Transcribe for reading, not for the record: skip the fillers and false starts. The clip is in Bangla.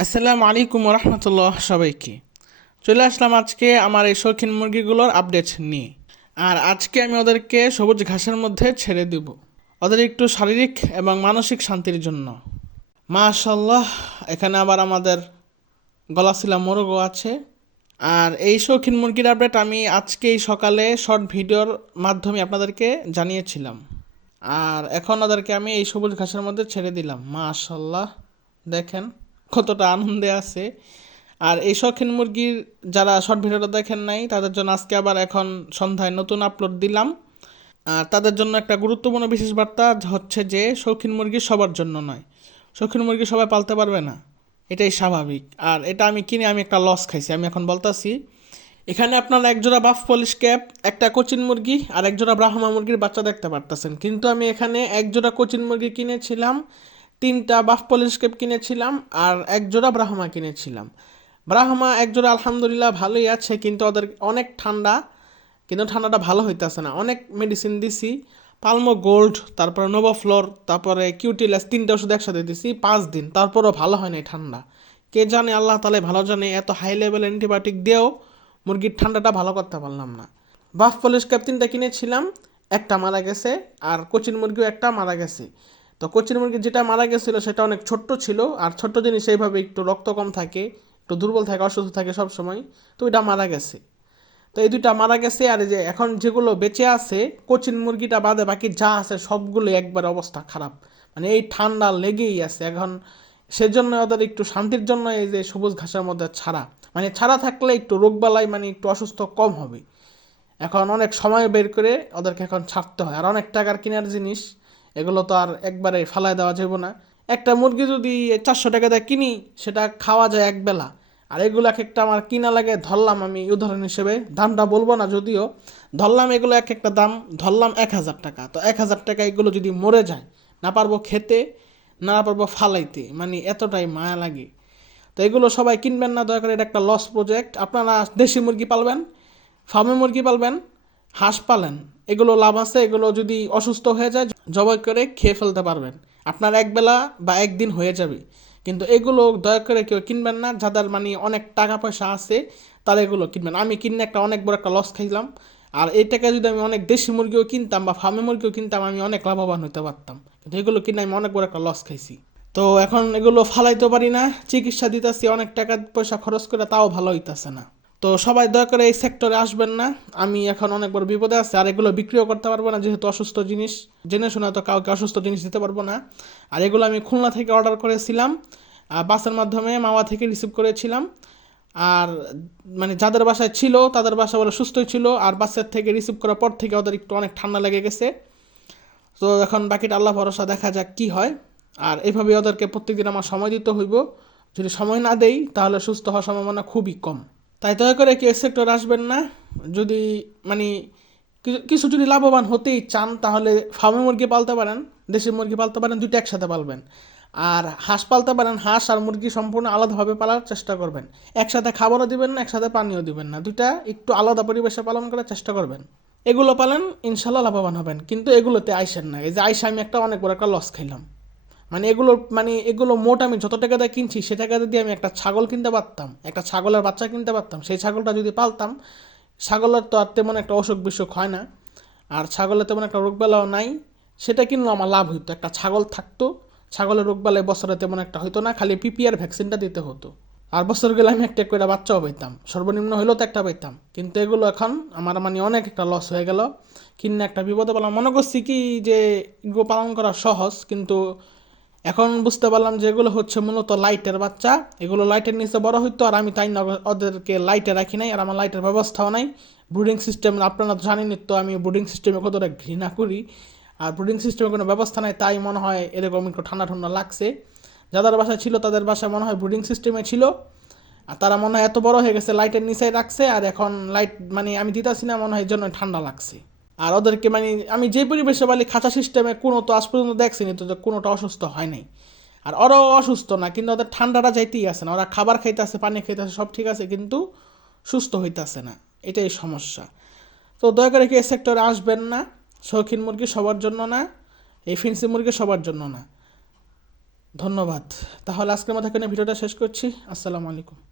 আসসালামু আলাইকুম রহমতুল্লাহ সবাইকে। চলে আসলাম আজকে আমার এই শৌখিন মুরগিগুলোর আপডেট নিয়ে। আর আজকে আমি ওদেরকে সবুজ ঘাসের মধ্যে ছেড়ে দেব, ওদের একটু শারীরিক এবং মানসিক শান্তির জন্য। মাশাল্লাহ, এখানে আবার আমাদের গলাশিলা মোরগও আছে। আর এই শৌখিন মুরগির আপডেট আমি আজকেই সকালে শর্ট ভিডিওর মাধ্যমে আপনাদেরকে জানিয়েছিলাম। আর এখন ওদেরকে আমি এই সবুজ ঘাসের মধ্যে ছেড়ে দিলাম। মাশাল্লাহ, দেখেন কতটা আনন্দে আছে। আর এই শৌখিন মুরগির যারা শর্ট ভিডিওটা দেখেন নাই তাদের জন্য আজকে আবার এখন সন্ধ্যায় নতুন আপলোড দিলাম। আর তাদের জন্য একটা গুরুত্বপূর্ণ বিশেষ বার্তা হচ্ছে যে শৌখিন মুরগি সবার জন্য নয়, শৌখিন মুরগি সবাই পালতে পারবে না, এটাই স্বাভাবিক। আর এটা আমি কিনে আমি একটা লস খাইছি, আমি এখন বলতাছি। এখানে আপনারা একজোড়া বাফ পলিশ ক্যাপ, একটা কোচিন মুরগি আর একজোড়া ব্রাহ্মা মুরগির বাচ্চা দেখতে পারতেছেন, কিন্তু আমি এখানে একজোড়া কোচিন মুরগি কিনেছিলাম, তিনটা বাফ পলিশ ক্যাপ কিনেছিলাম আর একজোড়া ব্রাহ্মা কিনেছিলাম। ব্রাহ্মা একজোড়া আলহামদুলিল্লাহ ভালোই আছে, কিন্তু ওদের অনেক ঠান্ডা, কিন্তু ঠান্ডাটা ভালো হইতেছে না। অনেক মেডিসিন দিছি, পালমো গোল্ড, তারপরে নোভোফ্লোর, তারপরে কিউটিলাস, তিনটা ওষুধ একসাথে দিছি 5 দিন, তারপরও ভালো হয় না ঠান্ডা। কে জানে, আল্লাহ তালে ভালো জানে, এত হাই লেভেল অ্যান্টিবায়োটিক দিয়েও মুরগির ঠান্ডাটা ভালো করতে পারলাম না। বাফ পলিশ ক্যাপ তিনটা কিনেছিলাম, একটা মারা গেছে, আর কোচিন মুরগিও একটা মারা গেছে। তো কোচিন মুরগি যেটা মারা গেছিলো সেটা অনেক ছোট্ট ছিল, আর ছোট্ট জিনিস এইভাবে একটু রক্ত কম থাকে, একটু দুর্বল থাকে, অসুস্থ থাকে সব সময়, তো ওইটা মারা গেছে। তো এই দুইটা মারা গেছে। আর এই যে এখন যেগুলো বেঁচে আছে, কোচিন মুরগিটা বাদে বাকি যা আছে সবগুলো একবার অবস্থা খারাপ, মানে এই ঠান্ডা লেগেই আছে এখন। সেজন্য ওদের একটু শান্তির জন্য এই যে সবুজ ঘাসের মধ্যে ছাড়া, মানে ছাড়া থাকলে একটু রোগবালাই, মানে একটু অসুস্থ কম হবে। এখন অনেক সময় বের করে ওদেরকে এখন ছাড়তে হয়, আর অনেক টাকার কেনার জিনিস, এগুলো তো আর একবারে ফালায় দেওয়া যাবে না। একটা মুরগি যদি 400 টাকা দিয়ে কিনি, সেটা খাওয়া যায় একবেলা। আর এগুলো এক একটা আমার কিনা লাগে, ধরলাম আমি উদাহরণ হিসেবে, দামটা বলবো না যদিও, ধরলাম এগুলো এক একটা দাম ধরলাম 1,000 টাকা। তো 1,000 টাকা এগুলো যদি মরে যায়, না পারবো খেতে, না পারবো ফালাইতে, মানে এতটাই মায়া লাগে। তো এগুলো সবাই কিনবেন না দয়া করে, এটা একটা লস প্রজেক্ট। আপনারা দেশি মুরগি পালবেন, ফার্মে মুরগি পালবেন, হাঁস পালেন, এগুলো লাভ আছে। এগুলো যদি অসুস্থ হয়ে যায়, জবাই করে খেয়ে ফেলতে পারবেন, আপনার একবেলা বা একদিন হয়ে যাবে। কিন্তু এগুলো দয়া করে কেউ কিনবেন না, যাদের মানে অনেক টাকা পয়সা আছে তারা এগুলো কিনবেন। আমি কিনে একটা অনেক বড় একটা লস খাইলাম। আর এই টাকা যদি আমি অনেক দেশি মুরগিও কিনতাম বা ফার্মে মুরগিও কিনতাম, আমি অনেক লাভবান হতে পারতাম, কিন্তু এগুলো কিনে আমি অনেক বড় একটা লস খাইছি। তো এখন এগুলো ফালাইতে পারি না, চিকিৎসা দিতেছি অনেক টাকা পয়সা খরচ করে, তাও ভালো হইতাছে না। তো সবাই দয়া করে এই সেক্টরে আসবেন না, আমি এখন অনেক বড় বিপদে আছি। আর এগুলো বিক্রিও করতে পারবো না, যেহেতু অসুস্থ জিনিস, জেনে শুনে তো কাউকে অসুস্থ জিনিস দিতে পারবো না। আর এগুলো আমি খুলনা থেকে অর্ডার করেছিলাম, বাসের মাধ্যমে মাওয়া থেকে রিসিভ করেছিলাম। আর মানে যাদের বাসায় ছিল তাদের বাসা ওরা সুস্থই ছিল, আর বাসের থেকে রিসিভ করার পর থেকে ওদের একটু অনেক ঠান্ডা লেগে গেছে। তো এখন বাকিটা আল্লাহ ভরসা, দেখা যাক কি হয়। আর এভাবে ওদেরকে প্রত্যেকদিন আমার সময় দিতে হইব, যদি সময় না দেই তাহলে সুস্থ হওয়ার সম্ভাবনা খুবই কম। তাই দয়া করে কি সেক্টর আসবেন না। যদি মানে কিছু যদি লাভবান হতেই চান, তাহলে ফার্মে মুরগি পালতে পারেন, দেশি মুরগি পালতে পারেন, দুইটা একসাথে পালবেন। আর হাঁস পালতে পারেন, হাঁস আর মুরগি সম্পূর্ণ আলাদাভাবে পালার চেষ্টা করবেন। একসাথে খাবারও দিবেন না, একসাথে পানিও দিবেন না, দুইটা একটু আলাদা পরিবেশে পালন করার চেষ্টা করবেন। এগুলো পালেন, ইনশাল্লাহ লাভবান হবেন। কিন্তু এগুলোতে আইসেন না, এই যে আইসা আমি একটা অনেক বড় একটা লস খাইলাম। মানে এগুলো মোট আমি যত টাকা দিয়ে কিনছি সে টাকা দিয়ে আমি একটা ছাগল কিনতে পারতাম, একটা ছাগলের বাচ্চা কিনতে পারতাম। সেই ছাগলটা যদি পালতাম, ছাগলের তো আর তেমন একটা অসুখ বিসুখ হয় না, আর ছাগলের তেমন একটা রোগবেলাও নাই, সেটা কিনলেও আমার লাভ হইতো। একটা ছাগল থাকতো, ছাগলের রোগবেলায় বছরে তেমন একটা হইতো না, খালি পিপিআর ভ্যাকসিনটা দিতে হতো। আর বছর গেলে আমি একটা করে বাচ্চাও পাইতাম, সর্বনিম্ন হইলেও তো একটা পাইতাম। কিন্তু এগুলো এখন আমার মানে অনেক একটা লস হয়ে গেল, কিনে একটা বিপদে পেলাম। মনে করছি কি যে এগুলো পালন করা সহজ, কিন্তু এখন বুঝতে পারলাম যে এগুলো হচ্ছে মূলত লাইটের বাচ্চা। এগুলো লাইটের নিচে বড় হইতো, আর আমি তাই না ওদেরকে লাইটে রাখি নাই, আর আমার লাইটের ব্যবস্থাও নাই। ব্রুডিং সিস্টেম আপনারা তো জানেনই, তো আমি ব্রুডিং সিস্টেমে কতটা ঘৃণা করি। আর ব্রুডিং সিস্টেমে কোনো ব্যবস্থা নাই, তাই মনে হয় এরকম একটু ঠান্ডা ঠান্ডা লাগছে। যাদের বাসায় ছিল তাদের বাসায় মনে হয় ব্রুডিং সিস্টেমে ছিল, আর তারা মনে হয় এত বড় হয়ে গেছে লাইটের নিচেই রাখছে, আর এখন লাইট মানে আমি দিতেছি না, মনে হয় এই জন্য ঠান্ডা লাগছে। আর ওদেরকে মানে আমি যে পরিবেশে বলি খাঁচা সিস্টেমে, কোনো তো আজ পর্যন্ত দেখছি তো যে কোনোটা অসুস্থ হয় নাই। আর ওরাও অসুস্থ না, কিন্তু ওদের ঠান্ডাটা যাইতেই আসে না, ওরা খাবার খাইতেছে, পানি খাইতেছে, সব ঠিক আছে, কিন্তু সুস্থ হইতেছে না, এটাই সমস্যা। তো দয়া করে কি এই সেক্টরে আসবেন না। শৌখিন মুরগি সবার জন্য না, এই ফিন্সি মুরগি সবার জন্য না। ধন্যবাদ। তাহলে আজকের মতো এখানে ভিডিওটা শেষ করছি। আসসালামু আলাইকুম।